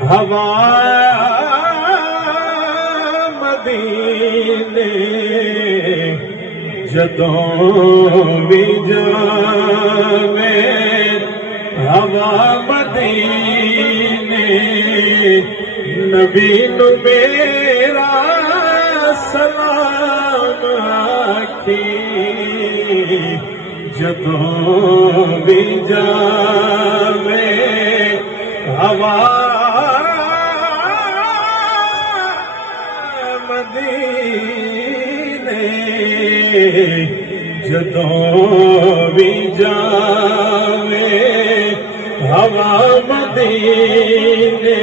ہوا مدینے جدوں بھی جاوے ہوا مدینے نبی نو میرا سلام آکھی جدوں بھی جاوے ہوا مدینے جدوں بھی جاوے ہوا مدینے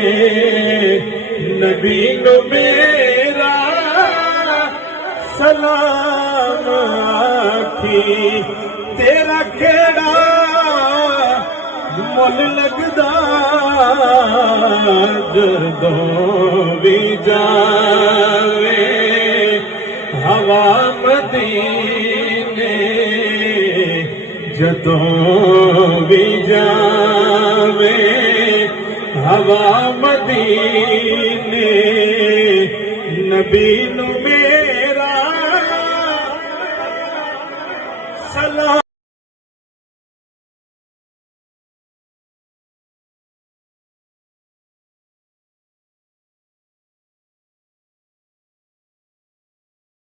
نبی نو میرا سلام آکھی تیرا کیڑا مل لگدا جدوں بھی جاوے ہوا مدینے جدوں بھی جاوے ہوا مدینے نبی نو